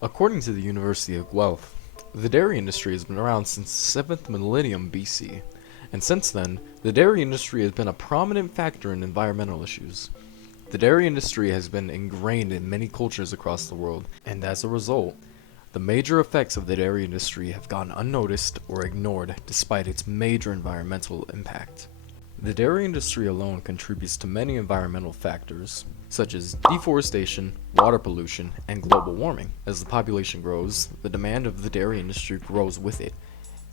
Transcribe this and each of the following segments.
According to the University of Guelph, the dairy industry has been around since the 7th millennium BC, and since then, the dairy industry has been a prominent factor in environmental issues. The dairy industry has been ingrained in many cultures across the world, and as a result, the major effects of the dairy industry have gone unnoticed or ignored despite its major environmental impact. The dairy industry alone contributes to many environmental factors, such as deforestation, water pollution, and global warming. As the population grows, the demand of the dairy industry grows with it,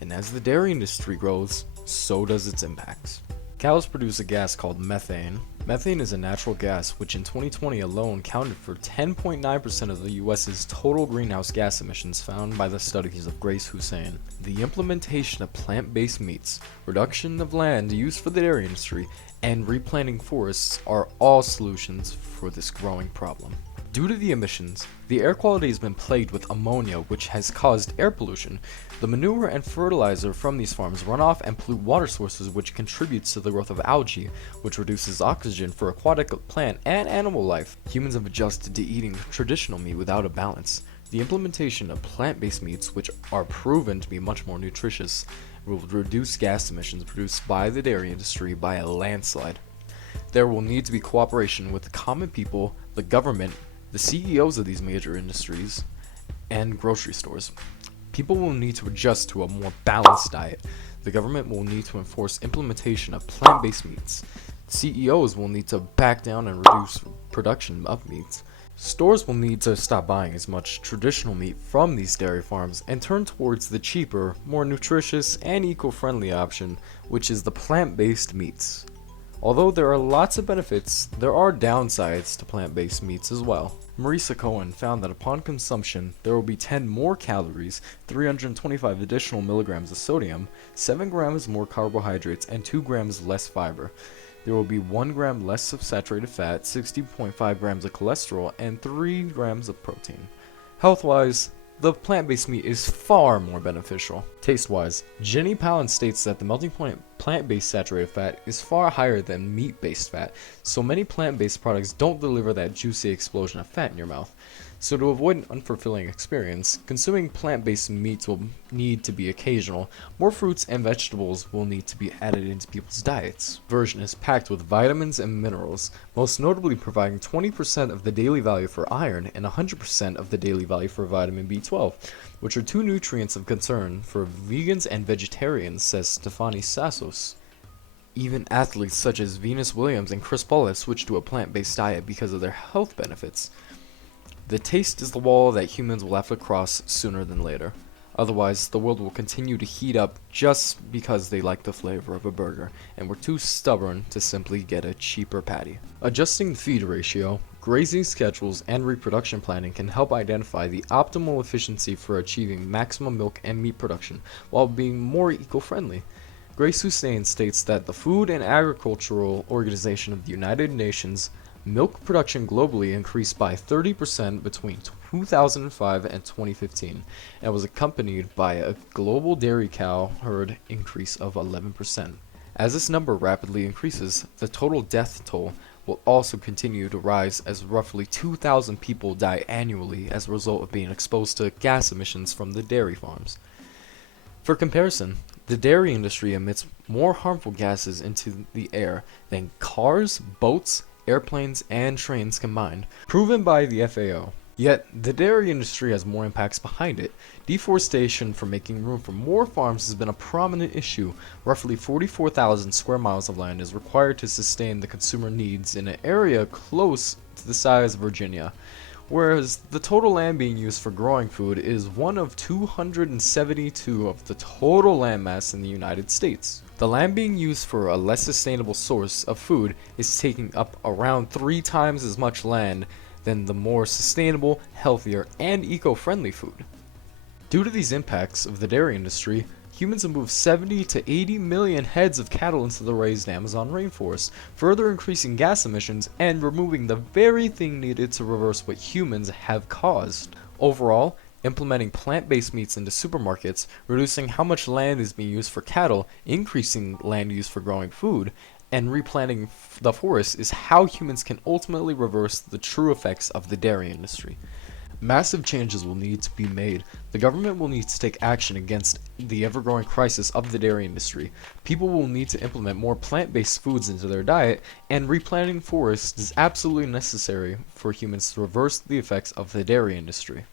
and as the dairy industry grows, so does its impacts. Cows produce a gas called methane. Methane is a natural gas which in 2020 alone counted for 10.9% of the US's total greenhouse gas emissions found by the studies of Grace Hussein. The implementation of plant-based meats, reduction of land used for the dairy industry, and replanting forests are all solutions for this growing problem. Due to the emissions, the air quality has been plagued with ammonia, which has caused air pollution. The manure and fertilizer from these farms run off and pollute water sources, which contributes to the growth of algae, which reduces oxygen for aquatic plant and animal life. Humans have adjusted to eating traditional meat without a balance. The implementation of plant-based meats, which are proven to be much more nutritious, will reduce gas emissions produced by the dairy industry by a landslide. There will need to be cooperation with the common people, the government, the CEOs of these major industries, and grocery stores. People will need to adjust to a more balanced diet. The government will need to enforce implementation of plant-based meats. CEOs will need to back down and reduce production of meats. Stores will need to stop buying as much traditional meat from these dairy farms and turn towards the cheaper, more nutritious, and eco-friendly option, which is the plant-based meats. Although there are lots of benefits, there are downsides to plant-based meats as well. Marisa Cohen found that upon consumption, there will be 10 more calories, 325 additional milligrams of sodium, 7 grams more carbohydrates, and 2 grams less fiber. There will be 1 gram less of saturated fat, 60.5 grams of cholesterol, and 3 grams of protein. Health-wise, the plant-based meat is far more beneficial. Taste-wise, Jenny Palin states that the melting point plant-based saturated fat is far higher than meat-based fat, so many plant-based products don't deliver that juicy explosion of fat in your mouth. So to avoid an unfulfilling experience, consuming plant-based meats will need to be occasional. More fruits and vegetables will need to be added into people's diets. The version is packed with vitamins and minerals, most notably providing 20% of the daily value for iron and 100% of the daily value for vitamin B12, which are two nutrients of concern for vegans and vegetarians, says Stefani Sassos. Even athletes such as Venus Williams and Chris Paul have switched to a plant-based diet because of their health benefits. The taste is the wall that humans will have to cross sooner than later. Otherwise, the world will continue to heat up just because they like the flavor of a burger, and we're too stubborn to simply get a cheaper patty. Adjusting the feed ratio, grazing schedules, and reproduction planning can help identify the optimal efficiency for achieving maximum milk and meat production while being more eco-friendly. Grace Hussein states that the Food and Agricultural Organization of the United Nations milk production globally increased by 30% between 2005 and 2015, and was accompanied by a global dairy cow herd increase of 11%. As this number rapidly increases, the total death toll will also continue to rise as roughly 2,000 people die annually as a result of being exposed to gas emissions from the dairy farms. For comparison, the dairy industry emits more harmful gases into the air than cars, boats, airplanes, and trains combined, proven by the FAO. Yet, the dairy industry has more impacts behind it. Deforestation for making room for more farms has been a prominent issue. Roughly 44,000 square miles of land is required to sustain the consumer needs in an area close to the size of Virginia, whereas the total land being used for growing food is one of 272 of the total landmass in the United States. The land being used for a less sustainable source of food is taking up around 3 times as much land than the more sustainable, healthier, and eco-friendly food. Due to these impacts of the dairy industry, humans have moved 70 to 80 million heads of cattle into the raised Amazon rainforest, further increasing gas emissions and removing the very thing needed to reverse what humans have caused. Overall, implementing plant-based meats into supermarkets, reducing how much land is being used for cattle, increasing land use for growing food, and replanting the forest is how humans can ultimately reverse the true effects of the dairy industry. Massive changes will need to be made. The government will need to take action against the ever-growing crisis of the dairy industry. People will need to implement more plant-based foods into their diet, and replanting forests is absolutely necessary for humans to reverse the effects of the dairy industry.